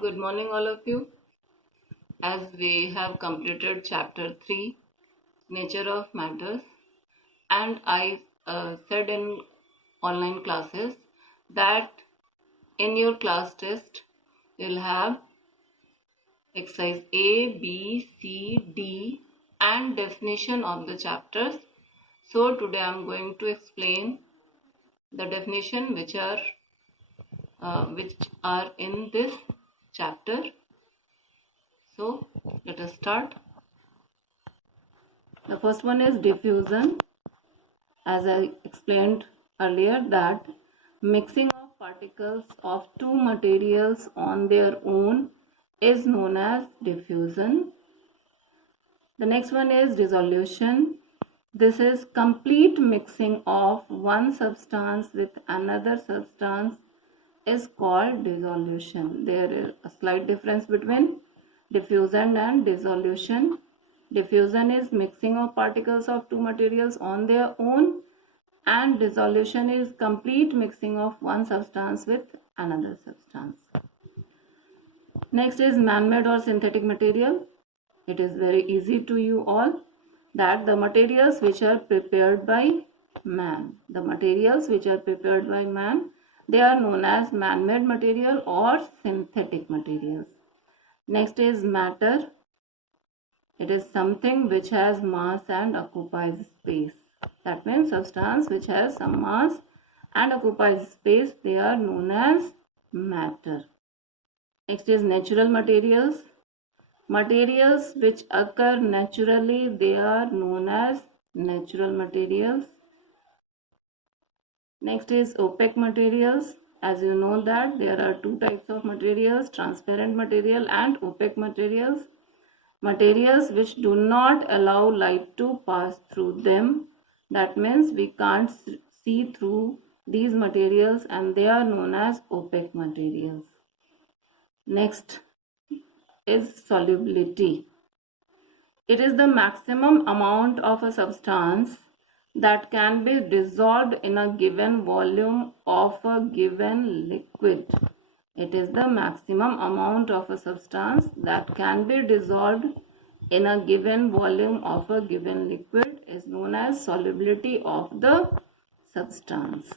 Good morning, all of you. As we have completed chapter 3, Nature of Matters, and I said in online classes that in your class test you'll have exercise A, B, C, D, and definition of the chapters. So today I'm going to explain the definition which are in this chapter. So let us start. The first one is diffusion. As I explained earlier, that mixing of particles of two materials on their own is known as diffusion. The next one is dissolution. This is complete mixing of one substance with another substance is called dissolution. There is a slight difference between diffusion and dissolution. Diffusion is mixing of particles of two materials on their own, and dissolution is complete mixing of one substance with another substance. Next is man-made or synthetic material. It is very easy to you all that the materials which are prepared by man, they are known as man-made material or synthetic materials. Next is matter. It is something which has mass and occupies space. That means substance which has some mass and occupies space, they are known as matter. Next is natural materials. Materials which occur naturally, they are known as natural materials. Next is opaque materials. As you know that there are two types of materials, transparent material and opaque materials. Materials which do not allow light to pass through them. That means we can't see through these materials and they are known as opaque materials. Next is solubility. It is the maximum amount of a substance that can be dissolved in a given volume of a given liquid. It is the maximum amount of a substance that can be dissolved in a given volume of a given liquid is known as solubility of the substance.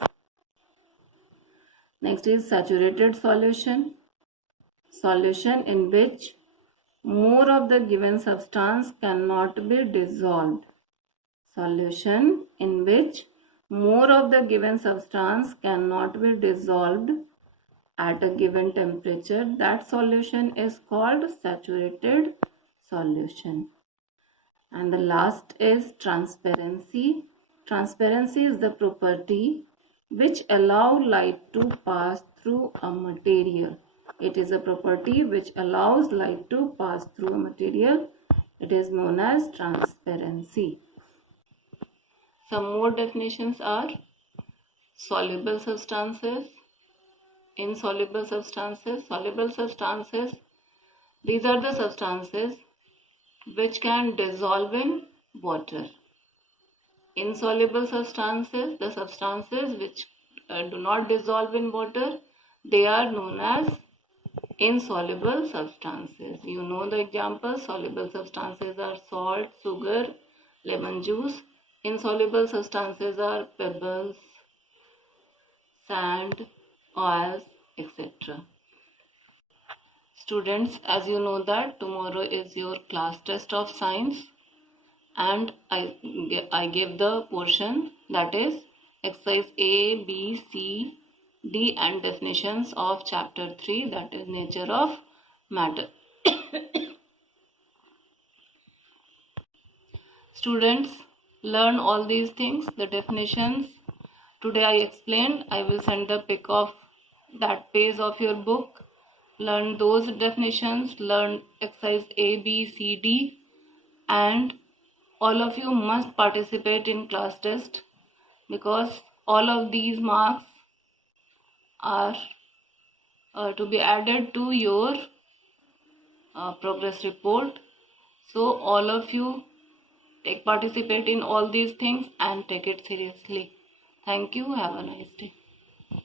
Next is saturated solution. Solution in which more of the given substance cannot be dissolved. Solution in which more of the given substance cannot be dissolved at a given temperature. That solution is called saturated solution. And the last is transparency. Transparency is the property which allows light to pass through a material. It is a property which allows light to pass through a material. It is known as transparency. Some more definitions are soluble substances, insoluble substances. Soluble substances, these are the substances which can dissolve in water. Insoluble substances, the substances which do not dissolve in water, they are known as insoluble substances. You know the examples. Soluble substances are salt, sugar, lemon juice. Insoluble substances are pebbles, sand, oils, etc. Students, as you know that tomorrow is your class test of science, and I gave the portion that is exercise A, B, C, D and definitions of chapter 3, that is nature of matter. Students, learn all these things, the definitions. Today I explained. I will send the pic of that page of your book. Learn those definitions, learn exercise A, B, C, D, and all of you must participate in class test because all of these marks are to be added to your progress report. So all of you participate in all these things and take it seriously. Thank you. Have a nice day.